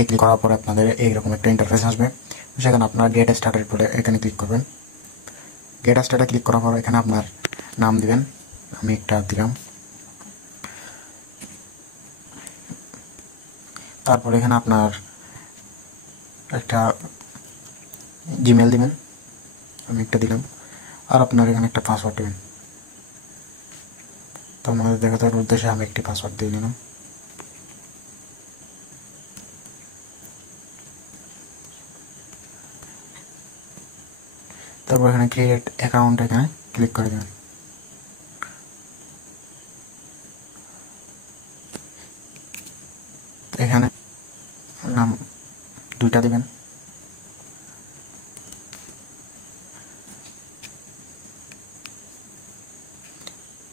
লিঙ্কে ক্লিক করার পরে আপনাদের এইরকম একটা ইন্টারফেস আসবে। সেখানে আপনার গেট স্টার্টেড বলে এখানে ক্লিক করবেন। গেট স্টার্টে ক্লিক করার পর এখানে আপনার নাম দিবেন, আমি একটা দিলাম। তারপর এখানে আপনার একটা জিমেল দিবেন, আমি একটা দিলাম। আর আপনার এখানে একটা পাসওয়ার্ড দেবেন। তো আমাদের দেখানোর উদ্দেশ্যে আমি একটি পাসওয়ার্ড দিয়ে নিলাম। তারপর এখানে ক্রিয়েট অ্যাকাউন্ট এখানে ক্লিক করে দেবেন। এখানে নাম দুইটা দিবেন।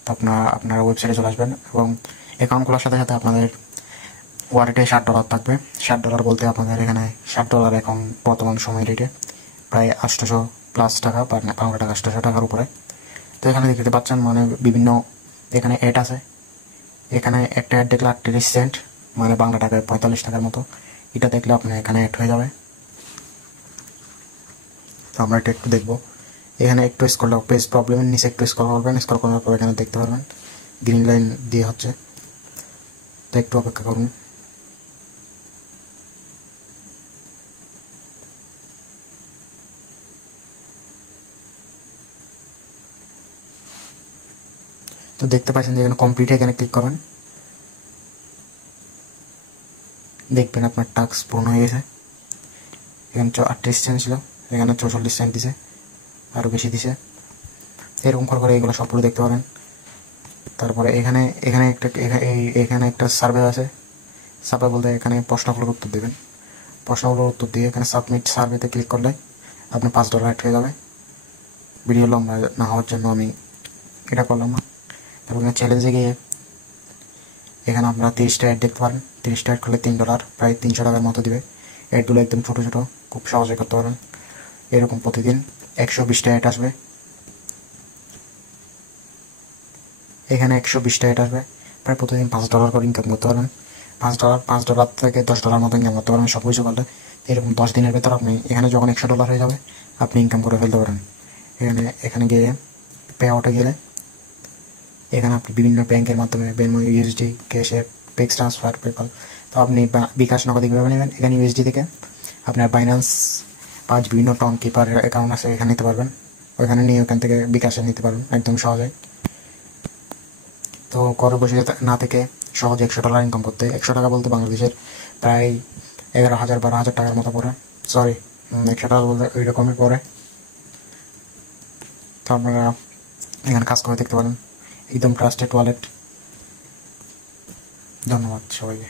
তো আপনারা ওয়েবসাইটে চলে আসবেন এবং অ্যাকাউন্ট খোলার সাথে সাথে আপনাদের ওয়ালেটে $60 থাকবে। $60 বলতে আপনাদের এখানে $60 এখন বর্তমান সময় রেটে প্রায় 800+ টাকা, বাংলা টাকা 800 টাকার উপরে। তো এখানে দেখতে পাচ্ছেন মানে বিভিন্ন এখানে অ্যাড আছে। এখানে একটা অ্যাড দেখলে 38 সেন্ট, মানে বাংলা টাকায় 45 টাকার মতো। এটা দেখলে আপনার এখানে অ্যাড হয়ে যাবে। তো আমরা এটা একটু দেখবো। এখানে একটু স্ক্রল পেজ প্রবলেমের নিচে একটু স্ক্রল করবেন। স্ক্রল করার পর এখানে দেখতে পারবেন গ্রিন লাইন দিয়ে হচ্ছে। তো একটু অপেক্ষা করুন। তো দেখতে পাচ্ছেন যে এখানে কমপ্লিট, এখানে ক্লিক করবেন। দেখবেন আপনার টাস্ক পূর্ণ হয়ে গেছে। এখানে 38 সেন্ট ছিল, এখানে 44 সেন্ট দিছে, আরও বেশি দিছে। এরকম করে এগুলো সবগুলো দেখতে পারেন। তারপরে এখানে এখানে একটা এখানে একটা সার্ভে আছে। সার্ভে বলতে এখানে প্রশ্নগুলোর উত্তর দেবেন। প্রশ্নগুলোর উত্তর দিয়ে এখানে সাবমিট সার্ভেতে ক্লিক করলে আপনি $5 অ্যাড হয়ে যাবে। ভিডিও লম্বা না হওয়ার জন্য আমি এটা করলাম না। তারপর এখানে চ্যালেঞ্জে গিয়ে এখানে আপনারা 30টা অ্যাড দেখতে পারেন। 30টা অ্যাড করলে $3, প্রায় 300 টাকার মতো দিবে। অ্যাডগুলো একদম ছোটো ছোটো, খুব সহজে করতে পারেন। এরকম প্রতিদিন 120টা অ্যাড আসবে। এখানে 120টা অ্যাড আসবে, প্রায় প্রতিদিন $5 করে ইনকাম করতে পারবেন। $5 থেকে $10 মতো ইনকাম করতে পারবেন সব কিছু করলে। এরকম 10 দিনের ভেতর আপনি এখানে যখন $100 হয়ে যাবে আপনি ইনকাম করে ফেলতে পারেন। এখানে গিয়ে পে আউটে গেলে এখানে আপনি বিভিন্ন ব্যাংকের মাধ্যমে বেনমো, ইউএসডি, ক্যাশে, পেক্স ট্রান্সফার, পেপাল, তো আপনি বিকাশ নগদ কীভাবে নেবেন। এখানে ইউএসডি থেকে আপনার বাইন্যান্স 5 বিভিন্ন টন কিপার অ্যাকাউন্ট আছে, এখানে নিতে পারবেন। ওইখানে নিয়ে ওখান থেকে বিকাশে নিতে পারবেন একদম সহজে। তো ঘরে বসে না থেকে সহজে $100 ইনকাম করতে, 100 টাকা বলতে বাংলাদেশের প্রায় 11,000-12,000 টাকার মতো পড়ে। সরি, 100 টাকা বলতে ওই রকমই পড়ে। তো আপনারা এখানে কাজ করে দেখতে পারেন, একদম ট্রাস্টেড ওয়ালেট। ধন্যবাদ সবাইকে।